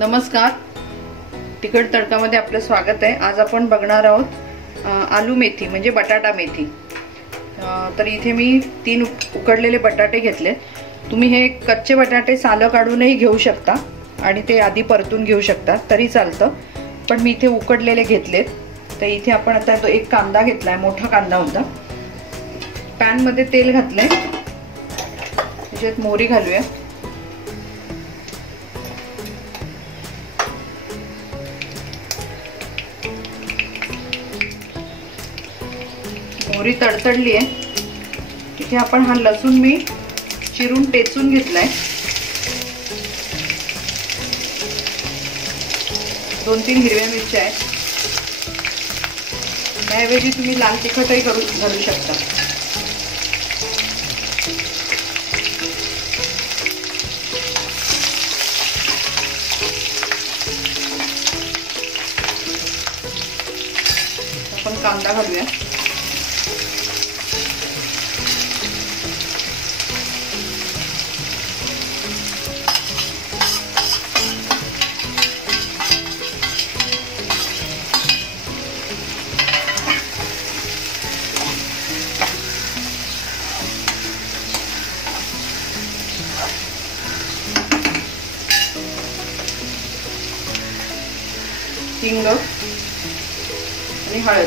नमस्कार, तिखट तडकामध्ये आपलं स्वागत आहे। आज आपण बघणार आहोत आलू मेथी म्हणजे बटाटा मेथी। तर इथे मी 3 उकडलेले बटाटे घेतले। तुम्ही हे कच्चे बटाटे सालं काढूनही घेऊ शकता आणि ते आधी परतून घेऊ शकता तरी चालतं, पण मी इथे उकडलेले घेतलेत। तर इथे आपण आता तो एक कांदा घेतलाय, मोठा कांदा होता। पॅन मध्ये तेल घातलंय, त्याच्यात मोहरी घालूया। मोहरी तडतडली आहे, इथे आपण हा लसूण मी चिरून टेचून घेतलाय। 2-3 हिरव्या मिरच्या आहेत, त्याऐवजी तुम्ही लाल तिखटही घालू शकता। आपण कांदा घालूया। हिंग आणि हळद।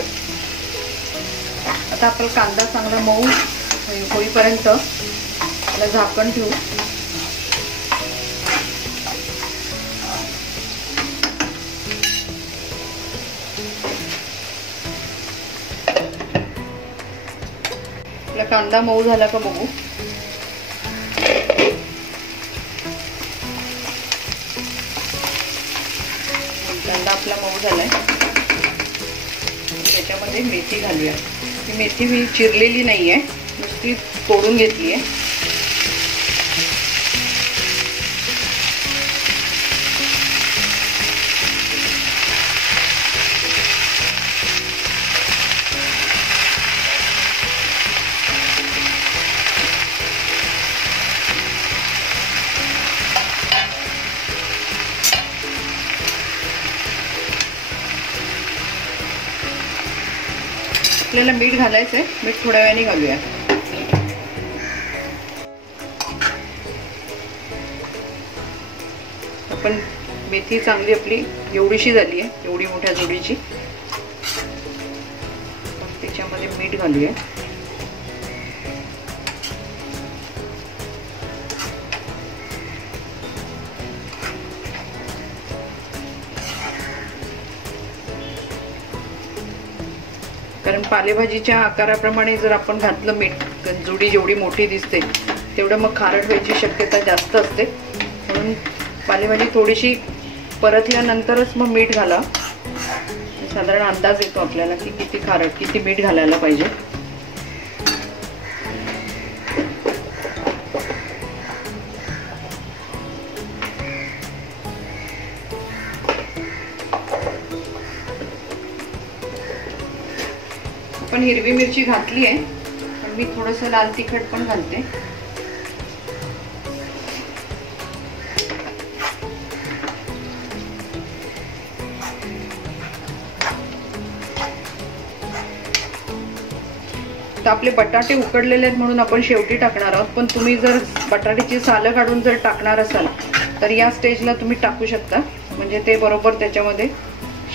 आता आपला कांदा चांगला मऊ होईपर्यंत त्याला झाकण ठेवू। आपला कांदा मऊ झाला का बघू। कांदा आपला मऊ झालाय, त्याच्यामध्ये मेथी घालूया। ही मेथी मी चिरलेली नाहीये, नुसती तोडून घेतली आहे। आपल्याला मीठ घालायचंय, मीठ थोड्या वेळाने घालूया। आपण मेथी चांगली आपली एवढीशी झाली आहे, एवढी मोठ्या जोडीची। त्याच्यामध्ये मीठ घालूया। कारण पालेभाजीच्या आकाराप्रमाणे जर आपण घातलं मीठ, जोडी जेवढी मोठी दिसते तेवढं मग खारट व्हायची शक्यता जास्त असते। म्हणून पालेभाजी थोडीशी परतल्यानंतरच मग मीठ घाला। साधारण अंदाज येतो आपल्याला की किती खारट, किती मीठ घालायला पाहिजे। पण हिरवी मिरची घातली आहे, पण मी थोडंसं लाल तिखट पण घालते। तर आपले बटाटे उकडलेले आहेत म्हणून आपण शेवटी टाकणार आहोत, पण तुम्ही जर बटाट्याची सालं काढून जर टाकणार असाल तर या स्टेजला तुम्ही टाकू शकता, म्हणजे ते बरोबर त्याच्यामध्ये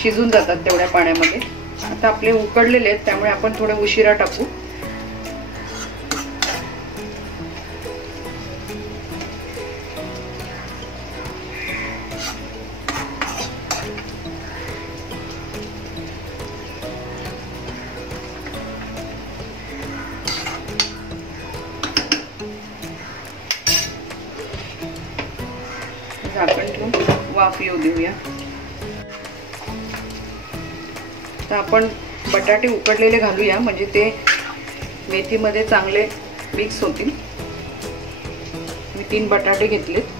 शिजून जातात तेवढ्या पाण्यामध्ये। आता आपले उकडलेले आहेत त्यामुळे आपण थोडे उशिरा टाकू। झाकण ठेवून वाफ येऊ देऊया। तर आपण बटाटे उकडलेले घालूया, म्हणजे ते मेथीमध्ये चांगले मिक्स होतील। मी 3 बटाटे घेतलेत।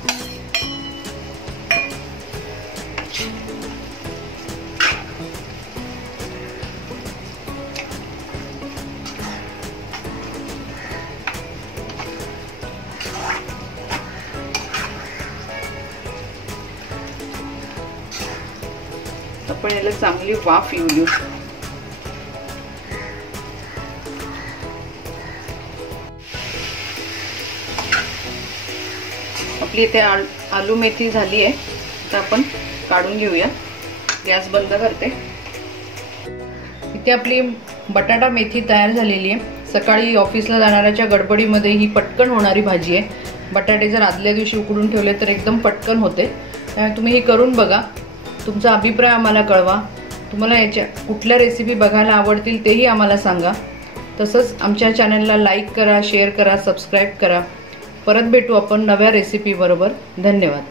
आपण याला चांगली वाफ येऊ देऊ. आपली इथे आलू मेथी झाली आहे. आता आपण काढून घेऊया. गॅस बंद करते. इथे आपली बटाटा मेथी तयार झालेली आहे. सकाळी ऑफिसला जाणाऱ्याच्या गडबडीमध्ये ही पटकन होणारी भाजी आहे. बटाटे जर आदल्या दिवशी उकडून ठेवले तर एकदम पटकन होते. त्यामुळे तुम्ही हे करून बघा. तुमचा अभिप्राय आम्हाला कळवा. तुम्हाला याच्या कुठल्या रेसिपी बघायला आवडतील तेही आम्हाला सांगा. तसंच आमच्या चॅनलला लाईक करा, शेअर करा, सबस्क्राईब करा. परत भेटू आपण नव्या रेसिपी बरोबर. धन्यवाद.